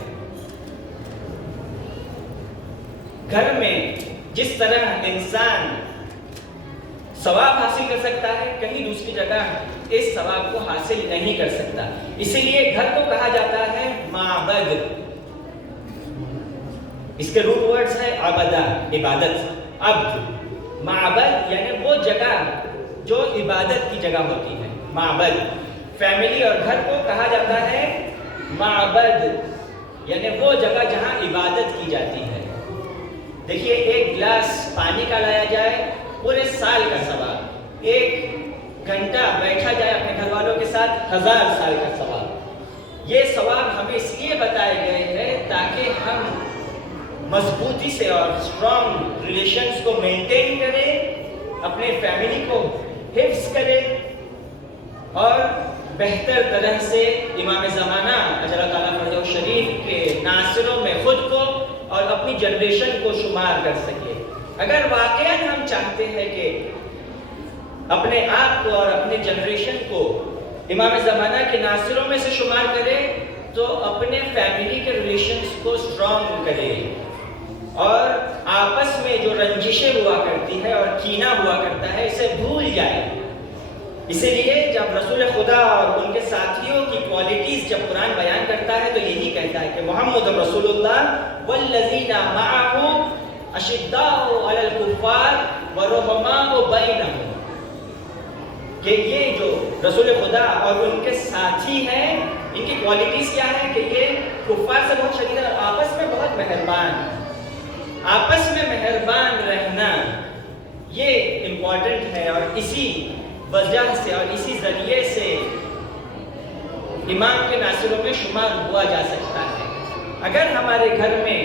گھر میں جس طرح انسان ثواب حاصل کر سکتا ہے کہیں دوسری جگہ اس ثواب کو حاصل نہیں کر سکتا، اسی لیے گھر کو کہا جاتا ہے معبد۔ اس کے روٹ ورڈز ہے عبدہ عبادت، عبد، معبد یعنی وہ جگہ جو عبادت کی جگہ ہوتی ہے، معبد۔ فیملی اور گھر کو کہا جاتا ہے معبد، یعنی وہ جگہ جہاں عبادت کی جاتی ہے۔ دیکھیے ایک گلاس پانی کا لایا جائے پورے سال کا ثواب، ایک گھنٹہ بیٹھا جائے اپنے گھر والوں کے ساتھ 1000 سال کا ثواب۔ یہ ثواب ہمیں اس لیے بتائے گئے ہیں تاکہ ہم مضبوطی سے اور اسٹرانگ ریلیشنز کو مینٹین کریں، اپنے فیملی کو حفظ کریں اور بہتر طرح سے امام زمانہ اجل تعالیٰ فرجہ شریف کے ناصروں میں خود کو اور اپنی جنریشن کو شمار کر سکے۔ اگر واقعاً ہم چاہتے ہیں کہ اپنے آپ کو اور اپنے جنریشن کو امام زمانہ کے ناصروں میں سے شمار کرے تو اپنے فیملی کے ریلیشنز کو اسٹرانگ کرے اور آپس میں جو رنجشیں ہوا کرتی ہے اور کینہ ہوا کرتا ہے اسے بھول جائے۔ اسی لیے جب رسول خدا اور ان کے ساتھیوں کی کوالٹیز جب قرآن بیان کرتا ہے تو یہی کہتا ہے کہ محمد رسول اللہ والذین معہ اشداء علی الکفار ورحماء بینہم، کہ یہ جو رسول خدا اور ان کے ساتھی ہیں ان کی کوالٹیز کیا ہے کہ یہ کفار سے بہت شدید اور آپس میں بہت مہربان، آپس میں مہربان رہنا یہ امپورٹنٹ ہے، اور اسی وجہ سے اور اسی ذریعے سے امام کے ناصروں میں شمار ہوا جا سکتا ہے۔ اگر ہمارے گھر میں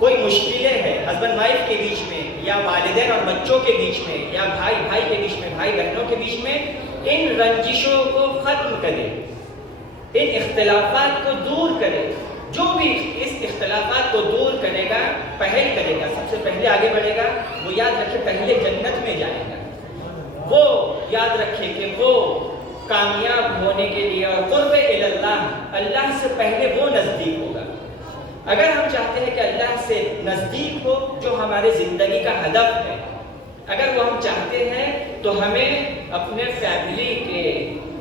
کوئی مشکلیں ہیں ہسبینڈ وائف کے بیچ میں، یا والدین اور بچوں کے بیچ میں، یا بھائی بھائی کے بیچ میں، بھائی بہنوں کے بیچ میں، ان رنجشوں کو ختم کرے، ان اختلافات کو دور کرے۔ جو بھی اس اختلافات کو دور کرے گا، پہل کرے گا، سب سے پہلے آگے بڑھے گا، وہ یاد رکھے پہلے جنت میں جائے گا۔ وہ یاد رکھے کہ وہ کامیاب ہونے کے لیے اور قرب اللہ، اللہ سے پہلے وہ نزدیک ہوگا۔ اگر ہم چاہتے ہیں کہ اللہ سے نزدیک ہو، جو ہمارے زندگی کا ہدف ہے، اگر وہ ہم چاہتے ہیں تو ہمیں اپنے فیملی کے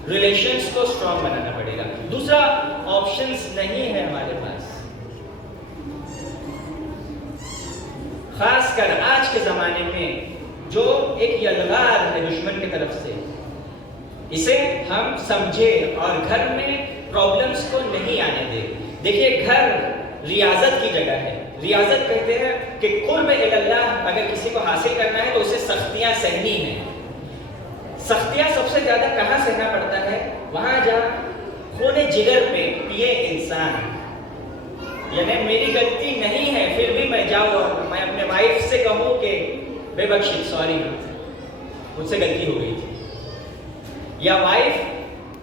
ریلیشنز کو اسٹرانگ بنانا پڑے گا۔ دوسرا آپشنز نہیں ہے ہمارے پاس، خاص کر آج کے زمانے میں جو ایک یلغار ہے دشمن کی طرف سے، اسے ہم سمجھے اور گھر میں پرابلمز کو نہیں آنے دے۔ دیکھیے، گھر ریاضت کی جگہ ہے۔ ریاضت کہتے ہیں کہ قرب اللہ اگر کسی کو حاصل کرنا ہے تو اسے سختیاں سہنی ہیں۔ سختیاں سب سے زیادہ کہاں سہنا پڑتا ہے؟ وہاں جہاں خون جگر پہ پیے انسان، یعنی میری غلطی نہیں ہے پھر بھی میں جاؤں اور میں اپنے وائف سے کہوں کہ بے بخشید، سوری، مجھ سے غلطی ہو گئی تھی، یا وائف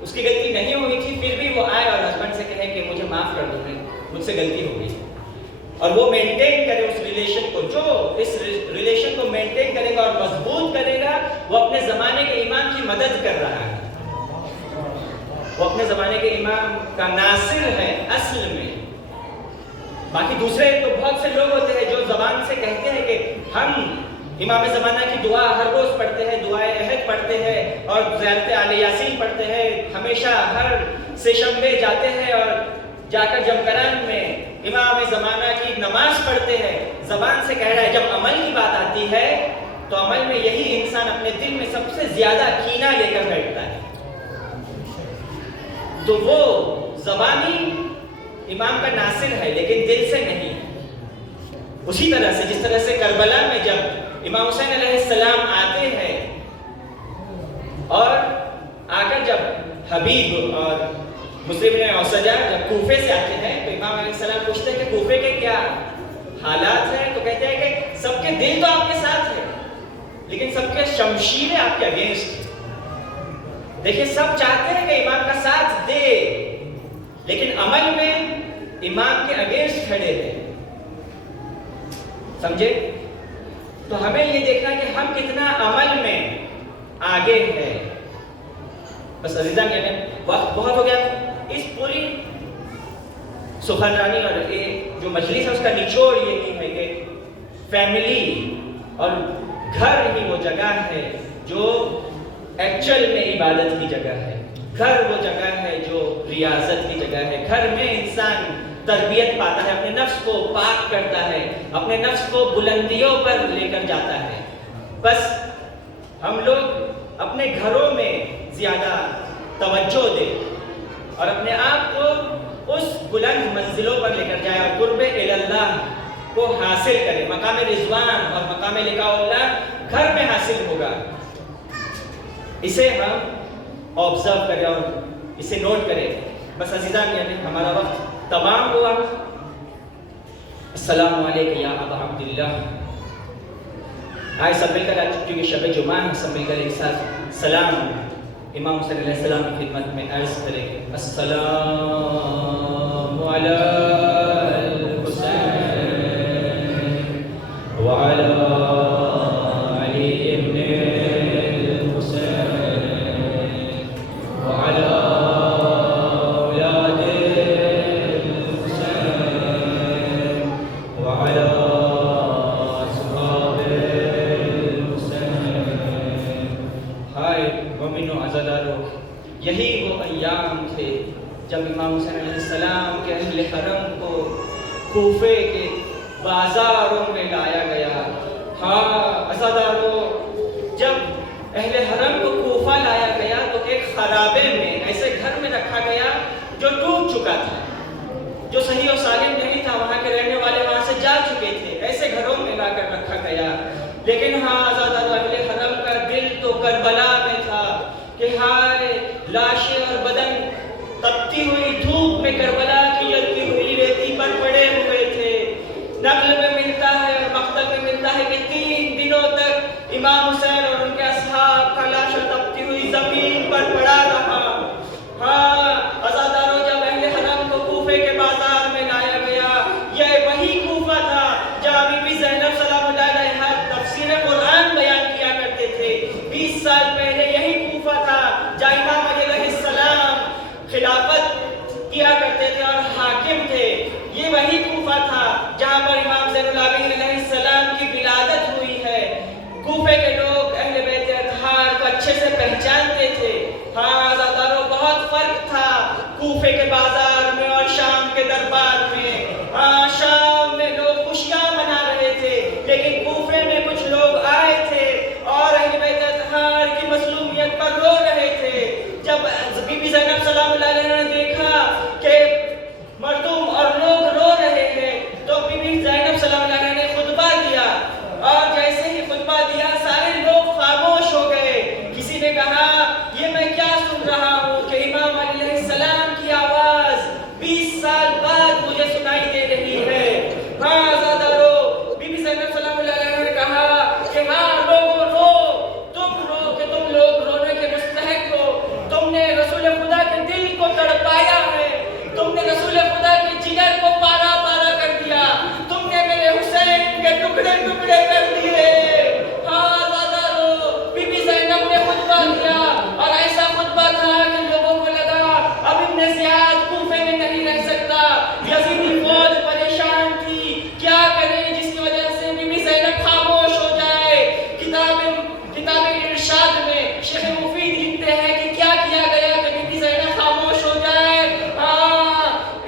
اس کی غلطی نہیں ہوئی تھی پھر بھی وہ آئے اور ہسبینڈ سے کہے کہ مجھے معاف کر دو، مجھ سے غلطی ہو گئی، اور وہ مینٹین کرے اس ریلیشن کو۔ جو اس ریلیشن کو مینٹین کرے گا اور مضبوط کرے گا، وہ اپنے زمانے کے امام کی مدد کر رہا ہے، وہ اپنے زمانے کے امام کا ناصر ہے اصل میں۔ باقی دوسرے تو بہت سے لوگ ہوتے ہیں جو زبان سے کہتے ہیں کہ ہم امام زمانہ کی دعا ہر روز پڑھتے ہیں، دعائے عہد پڑھتے ہیں اور زیارت آل یاسین پڑھتے ہیں، ہمیشہ ہر سے شنبے جاتے ہیں اور جا کر جمکران میں امام زمانہ کی نماز پڑھتے ہیں۔ زبان سے کہہ رہا ہے، جب عمل کی بات آتی ہے تو عمل میں یہی انسان اپنے دل میں سب سے زیادہ کینہ لے کر بیٹھتا ہے، تو وہ زبانی امام کا ناصر ہے لیکن دل سے نہیں۔ اسی طرح سے جس طرح سے کربلا میں جب امام حسین علیہ السلام آتے ہیں اور آ کر جب حبیب اور مسلم بن اوسجہ جب کوفے سے آتے ہیں تو امام علیہ السلام پوچھتے ہیں کہ کوفے کے کیا حالات ہیں، تو کہتے ہیں کہ سب کے دل تو آپ کے ساتھ ہیں لیکن سب کے شمشیریں آپ کے اگینسٹ ہیں۔ دیکھیں، سب چاہتے ہیں کہ امام کا ساتھ دے لیکن عمل میں امام کے اگینسٹ کھڑے ہیں، سمجھے؟ تو ہمیں یہ دیکھنا کہ ہم کتنا عمل میں آگے ہیں۔ بس عزیزان، یعنی وقت بہت ہو گیا۔ اس پوری سخنرانی اور یہ جو مجلس ہے اس کا نچوڑ یہی ہے کہ فیملی اور گھر ہی وہ جگہ ہے جو ایکچوئل میں عبادت کی جگہ ہے۔ گھر وہ جگہ ہے جو ریاضت کی جگہ ہے۔ گھر میں انسان تربیت پاتا ہے، اپنے نفس کو پاک کرتا ہے، اپنے نفس کو بلندیوں پر لے کر جاتا ہے۔ بس ہم لوگ اپنے گھروں میں زیادہ توجہ دیں اور اپنے آپ کو اس بلند منزلوں پر لے کر جائیں اور قرب اللہ کو حاصل کریں۔ مقام رضوان اور مقام لقاء اللہ گھر میں حاصل ہوگا، اسے ہم آبزرو کریں اور اسے نوٹ کریں۔ بس عزیزان، یعنی ہمارا وقت تمام ہوا۔ السلام علیکم یا ابا عبداللہ۔ آئے سب مل کر، آج کیونکہ شب جمعہ ہے، سب مل کر ایک ساتھ سلام امام حسین علیہ السلام کی خدمت میں عرض کریں۔ السلام علی الحسین وعلی علی ابن الحسین وعلی اولاد الحسین وعلی اصحاب الحسین۔ ہائے مومنو عزادارو، یہی وہ ایام تھے جب امام حسین علیہ السلام کے اہل حرم کو کوفے کے بازاروں میں لایا گیا۔ ہاں عزادارو، جب اہل حرم کو کوفہ لایا گیا تو ایک خرابے میں، ایسے گھر میں رکھا گیا جو صحیح و سالم نہیں تھا، وہاں کے رہنے والے وہاں سے جا چکے تھے، ایسے گھروں میں لا کر رکھا گیا. لیکن ہاں آزادہ اہل حرم کا دل تو کربلا میں تھا کہ ہائے لاشیں اور بدن تپتی ہوئی دھوپ میں کربلا کی جلتی ہوئی ریتی پر پڑے ہوئے تھے. نقل میں ملتا ہے اور مقتل میں ملتا ہے کہ 3 دنوں تک امام حسین اور ان کے اصحاب کا لاشا تپتی ہوئی زمین پر پڑا رہا. ہاں عزاداروں، جب اہل حرم کو کوفے کے بازار میں لایا گیا، یہ وہی کوفہ تھا جہاں بی بی زینب سلام اللہ علیہا تفسیر قرآن بیان کیا کرتے تھے. 20 سال پہلے یہی کوفہ تھا جہاں امام علی علیہ السلام خلافت کیا کرتے تھے اور حاکم تھے. یہ وہی کوفہ تھا جہاں پر امام زین العابدین علیہ السلام کی ولادت ہوئی ہے. کوفے کے لوگ اہل بیت اطہار کو اچھے سے پہچانتے تھے. ہاں عزاداروں، بہت فرق تھا کوفے کے بازار میں اور شام کے دربار میں. ہاں شام میں لوگ خوشیاں منا رہے تھے، لیکن کوفے میں کچھ لوگ آئے تھے اور اہل بیت اطہار کی مظلومیت پر رو رہے تھے. جب بی بی زینب سلام اللہ علیہا نے دیکھا کہ مردم اور لوگ رو رہے ہیں تو بی بی زینب سلام اللہ علیہا نے خطبہ دیا، اور جیسے ہی خطبہ دیا سارے لوگ خاموش ہو گئے. کسی نے کہا یہ میں کیا سن رہا ہوں کہ امام علی علیہ السلام کی آواز 20 سال بعد مجھے سنائی دے رہی ہے. ہاں عزادارو، بی بی زینب سلام اللہ علیہا نے کہا کہ ہاں لوگوں رو، تم رو کہ تم لوگ رونے کے مستحق ہو. تم نے رسول خدا کے دل کو تڑپایا ہے، تم نے رسول خدا کے جگر کو پارا پارا کر دیا، تم نے میرے حسین کے ٹکڑے ٹکڑے کر دیے. ہاں عزادارو، بی بی زینب نے خطبہ دیا اور ایسا خطبہ تھا کہ لوگوں کو لگا اب ابن زیاد کوفے میں نہیں رہ سکتا. یزیدی فوج پریشان تھی، کیا کرے جس کی وجہ سے بی بی زینب خاموش ہو جائے. کتاب ارشاد میں شیخ مفید لکھتے ہیں کہ کیا کیا گیا کہ بی بی زینب خاموش ہو جائے.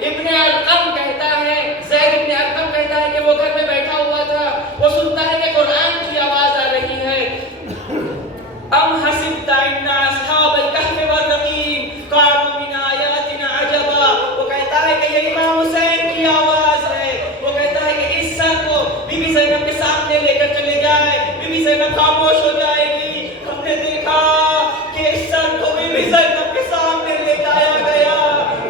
ابن ارقم کہتا ہے، زید ابن ارقم کہتا ہے کہ وہ گھر میں بیٹھا ہوا تھا، وہ سنتا ہے کہ قرآن کی آواز آ رہی ہے. ام حسبت ان اصحاب الکہف والرقیم قالوا من آیاتنا عجبا. وہ کہتا ہے کہ یہ امام حسین کی آواز ہے. وہ کہتا ہے کہ اس سر کو بی بی زینب کے سامنے لے کر چلے جائے، بی بی زینب خاموش ہو جائے گی. ہم نے دیکھا کہ اس سر کو بی بی زینب کے سامنے لے جایا گیا.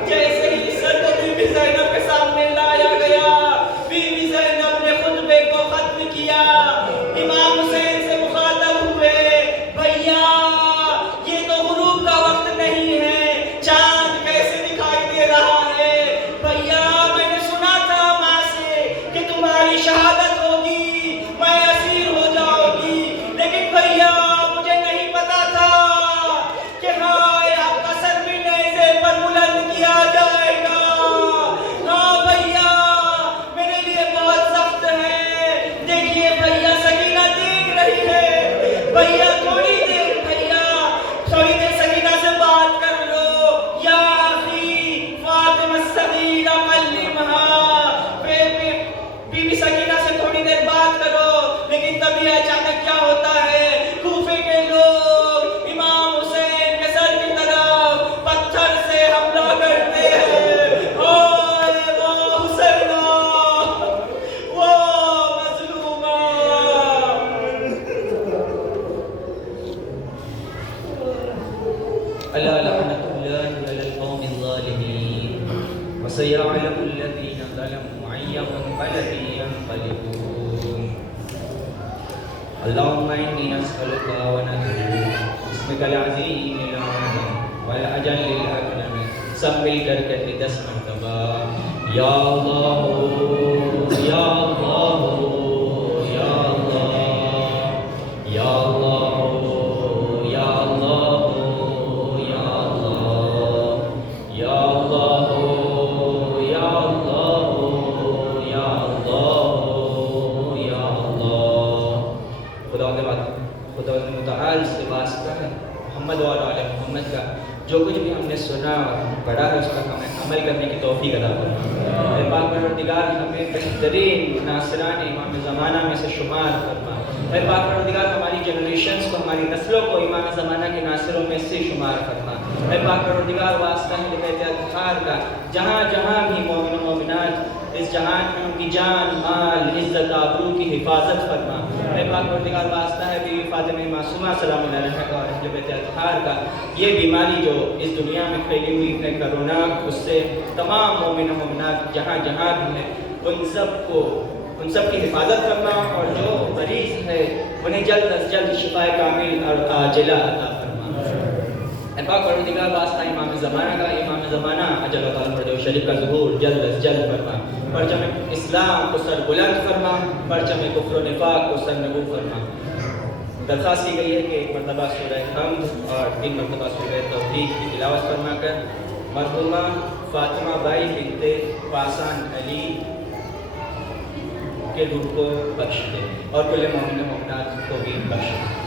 جیسے ہی اس سر کو بی بی زینب کے سامنے لایا گیا، بی بی زینب نے خطبے کو ختم کیا. امام حسین سے مخاطب ہوئے، بھیا یہ تو غروب کا وقت نہیں ہے، چاند کیسے دکھائی دے رہا ہے؟ بھیا میں نے سنا تھا ماں سے کہ تمہاری شہادت ہوگی، میں اسیر ہو جاؤں گی، لیکن بھیا مجھے نہیں پتا تھا کہ ہائے آپ کا سر بھی نیزے پر بلند کیا جائے گا. ہاں بھیا میرے لیے بہت سخت ہے. دیکھیے بھیا سکینہ دیکھ رہی ہے، بھیا تھوڑی دیر سکینہ سے بات کر لو. یا اخی فاطمہ الصغیرہ کلمہا، بی بی سکینہ سے تھوڑی دیر بات کرو. لیکن تبھی اچانک کیا ہوتا ہے، کوفے کے لوگ امام حسین کے سر کی طرف پتھر سے حملہ کرتے ہیں. ہائے وہ حسینہ، وہ مظلومہ. الا لعنۃ اللہ علی القوم الظالمین وسيعلم الذين ظلموا أي منقلب ينقلبون. اللهم إني نسألك ونذكر باسمك العظيم الأعظم والأجل الأكرم. سب مل کر کہتے 10 مرتبہ یا اللہ یا اللہ یا اللہ یا اللہ یا اللہ یا اللہ یا اللہ یا اللہ یا اللہ یا اللہ. خدا کے بعد خدا متعال سے واسطہ ہے محمد و آل محمد کا جو کچھ بھی ہم نے سنا اور پڑھا ہے اس پر ہمیں عمل کرنے کی توفیق عطا فرما. اے پاک پروردگار ہمیں بہترین ناصران امام زمانہ میں سے شمار فرما. اے پاک پروردگار ہماری جنریشنز کو، ہماری نسلوں کو امام زمانہ کے ناصروں میں سے سے شمار فرما۔ اے پاک پروردگار واسطہ ہے بیت اطہار کا، جہاں جہاں بھی مومن و مومنات اس جہان میں ان کی جان مال عزت آبرو کی حفاظت فرما۔ اے پاک پروردگار واسطہ ہے بی فاطمہ معصومہ سلام اللہ علیہا اور اہل بیت اطہار کا، یہ بیماری جو اس دنیا میں پھیلی ہوئی ہے کرونا، اس سے تمام مومن و مومنات جہاں جہاں بھی ہیں ان سب کی حفاظت کرنا، اور جو مریض ہے انہیں جلد از جلد شفا کامل اور عاجلہ عطا فرما۔ اے پاک پروردگار واسطہ امام زمانہ کا، امام زمانہ اجل و تعالی مرد شریف کا ظہور جلد از جلد فرما، پرچم اسلام کو سر بلند فرما، پرچم کفر و نفاق کو سر نگو فرما۔ درخواست کی گئی ہے کہ ایک مرتبہ سورہ حمد اور 3 مرتبہ سورہ توحید کی تلاوت فرما کر مرحومہ فاطمہ بائی بنت پاسان علی کے روح کو بخش دے اور کل مومن و مومنات کو بھی بخش دے۔